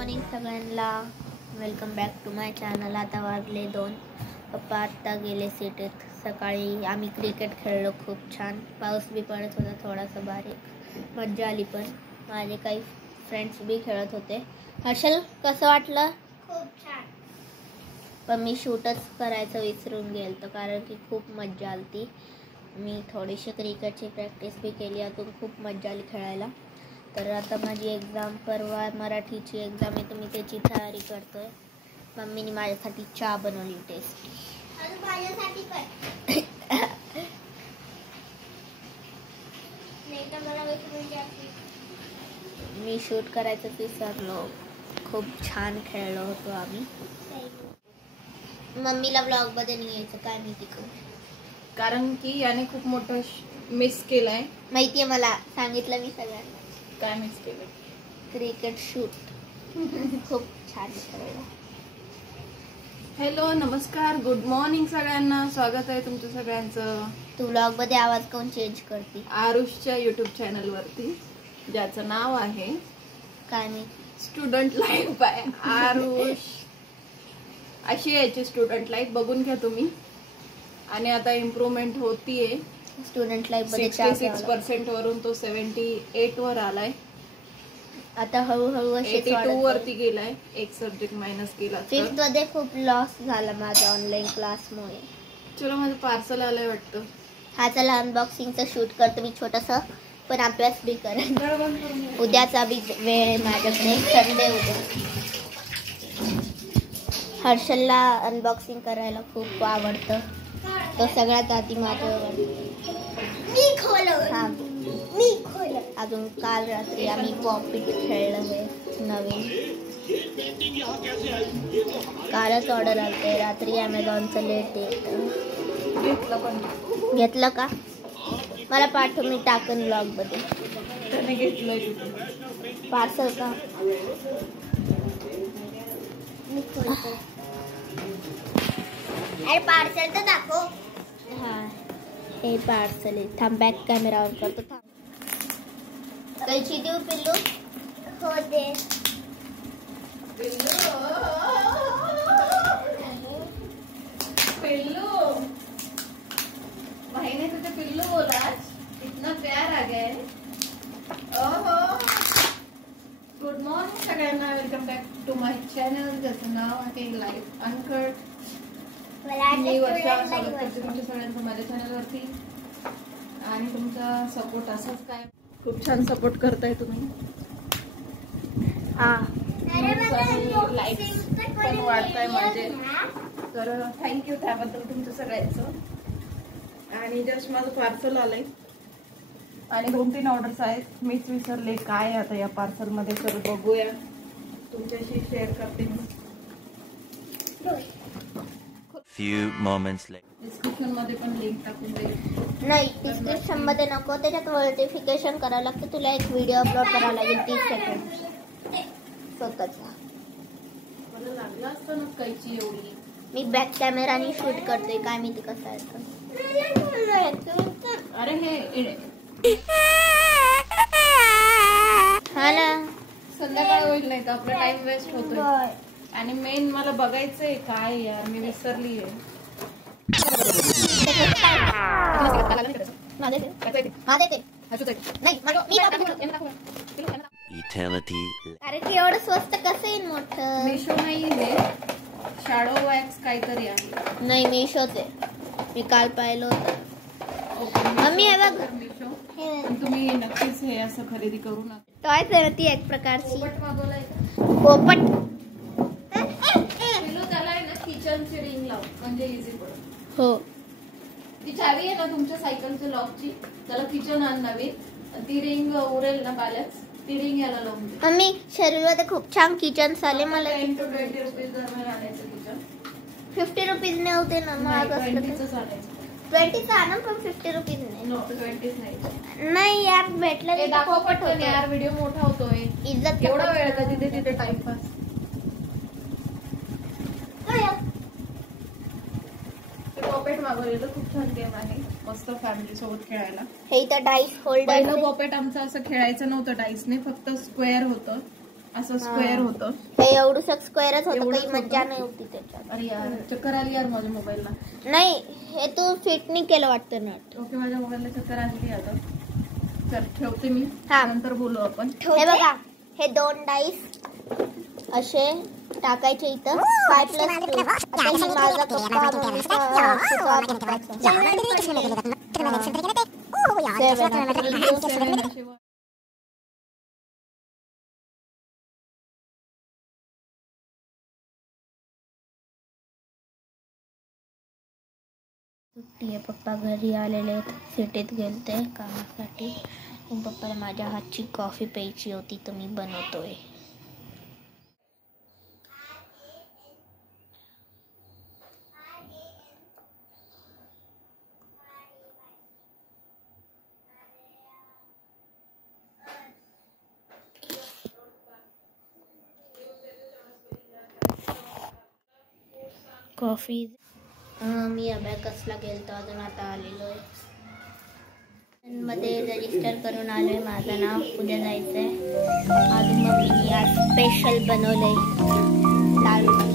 Morning सगळ्यांना, welcome back to my channel. आता वाजले 2. पप्पा आत्ता गेले सिटीत. सकाळी आम्ही क्रिकेट खेळलो, खूप छान. पाऊस बी पडत होता थोडासा बारीक, मज्जा आली. पण माझे काही फ्रेंड्स बी खेळत होते. हर्षल, कसं वाटलं? खूप छान. पण मी शूटच करायचं विसरून गेलो कारण की खूप मज्जा आली. मी थोडीशी क्रिकेटची प्रॅक्टिस बी केली, अजून खूप मज्जा आली खेळायला. तर आता माझी एक्झाम परवा मराठीची एक्झाम आहे, तर मी त्याची तयारी करतोय. मम्मीने माझ्यासाठी चहा बनवली टेस्टी. माझ्यासाठी मी शूट करायचं विसरलो. खूप छान खेळलो होतो आम्ही. मम्मीला ब्लॉग मध्ये नाही यायचं, काय माहिती कारण की याने खूप मोठं मिस केलंय. माहितीये मला, सांगितलं मी सगळ्यांना. काय मिस केलं? Cricket shoot. खूप छान खेळलो. हॅलो, नमस्कार, गुड मॉर्निंग सगळ्यांना. स्वागत आहे तुमचं सगळ्यांचं. तू ब्लॉग मध्ये आवाज कोण चेंज करते? आरुषच्या युट्यूब चॅनल वरती, ज्याचं नाव आहे काय मी स्टुडंट लाईफ बाय आरुष. अशी यायची स्टुडंट लाईफ, बघून घ्या तुम्ही. आणि आता इम्प्रूव्हमेंट होतीये. स्टुडंट लाईफ मध्ये 66% वरून तो 78 वर आलाय. आता हळूहळू 82 वरती गेलाय. एक सब्जेक्ट मायनस केला. 5th मध्ये खूप लॉस झाला माझा ऑनलाईन क्लासमुळे. चलो, माझं पार्सल आलंय वाटतं. हा, चला अनबॉक्सिंगचं शूट करतो मी छोटंसं, पण अभ्यास बी करेन. उद्याचा बी वेळ आहे माझ्याकडे, संडे उद्या. हर्षलला अनबॉक्सिंग करायला खूप आवडतं. तो सगळ्यात आधी माझं अजून काल रात्री आम्ही पॉपिट खेळलं आहे नवीन. कालच ऑर्डर आलते रात्री, ॲमेझॉनचं लेट येतं. घेतलं का? मला पाठव, मी टाकन ब्लॉग मध्ये. घेतलंय पार्सल का? अरे पार्सल तर दाखव. हा, हे पार्सल आहे. थांब, बॅक कॅमेरा ऑन करतो. थांब. कैची देऊ पिल्लू? हो दे. पिल्लू भाई ने तुझे पिल्लू बोला, इतना प्यार आ गया है. ओहो, गुड मॉर्निंग सगळ्यांना. Welcome back to my channel, ज्याचं नाव आहे लाईफ अनकट. मी वर्षा, स्वागत करते तुमच्या सगळ्यांचं माझ्या चॅनलवरती. आणि तुमचा सपोर्ट असाच काय, खूप छान सपोर्ट करताय तुम्ही. लाईक्स पण वाढताय माझे, तर थँक्यू त्याबद्दल तुमचं सगळ्यांचं. आणि जस्ट माझं पार्सल आलंय आणि 2-3 ऑर्डर्स आहेत. मीच विसरले काय आता या पार्सल मध्ये, तर बघूया, तुमच्याशी शेअर करते मी. Few moments later. डिस्क्रिप्शन मध्ये पण लिंक टाकून देईल. नाही, डिस्क्रिप्शन मध्ये नको. त्याच्यात व्हर्टिफिकेशन करावं लागतं. तुला एक व्हिडिओ अपलोड करावा लागेल 30 सेकंड स्वतःचा. मला लागलं असतं ना कैची एवढी. मी बॅक कॅमेराने शूट करते, काय माहिती कसं आहे. अरे हे हा ना, संध्याकाळ होईल, नाही तर आपला टाइम वेस्ट होतोय. आणि मेन मला बघायचंय काय यार, मी विसरलीये. Eternity. अरे की एवढं स्वस्त कसं येईल मोठं? मिशो नाही, हे शॅडो वॅक्स काहीतरी आहे. नाही, मिशोच आहे. मी काल पाहिलं होतं. मम्मी हे बघ, मिशो. तुम्ही नक्कीच हे असं खरेदी करू नका. टॉयच आहे ना ती एक प्रकारची. पोपट मागवलाय का? पोपट. त्याला आहे ना किचनची रिंग लाव, म्हणजे इझी पडेल. हो, ती चावी आहे ना तुमच्या सायकलच्या लॉकची, त्याला किचन आण नवीन. ती रिंग उरेल ना बॅलन्स, ती रिंग याला लावून दे. मम्मी शरीरामध्ये खूप छान किचन आले. मला 10 to 20 रुपीज दरम्यान आणायचं किचन. 50 रुपीज ने होते ना, महाग असतं. 20च आणायचं. 20 आणा, पण 50 रुपीज नो, 20च नाही. नाही यार, भेटलं हे नाही दाखव तर पोपट पटकन होतं. यार, व्हिडिओ मोठा होतोय. इज्जत एवढा वेळ का तिथे तिथे टाइमपास. पॉपेट मागवलेलं, खूप छान गेम आहे, मस्त फॅमिली सोबत खेळायला. हे इथं डाईस होल्डर. पहिलं पॉपेट आमचं असं खेळायचं नव्हतं डाईसने, फक्त स्क्वेअर होतं. असं स्क्वेअर होतं. हे एवढं स्क्वेअरच होतं, एवढंच काही मज्जा होतं? नाही होती त्याच्यात. अरे यार चक्कर आली यार माझ्या मोबाईलला. नाही हे तू फिट नाही केलं वाटतं नट. ओके माझ्या मोबाईलला चक्कर आली आता. चल ठेवते मी, हा. नंतर बोलू आपण. हे बघा हे 2 डाईस असे टाकायचे इथं 5+2. आता ही माझा पप्पा मम्मीचा तुझा पप्पाचा. 7. सुट्टी आहे, पप्पा घरी आलेले आहेत, सिटीत गेलते कामासाठी. पप्पाला माझ्या हातची कॉफी प्यायची होती तर मी बनवतोय. कॉफी मी अबॅकसला गेलतो, अजून आता आलेलो आहे. मध्ये रजिस्टर करून आलोय. माझं नाव उद्या जायचं आहे. अजून मम्मीने आज स्पेशल बनवलंय लाडू.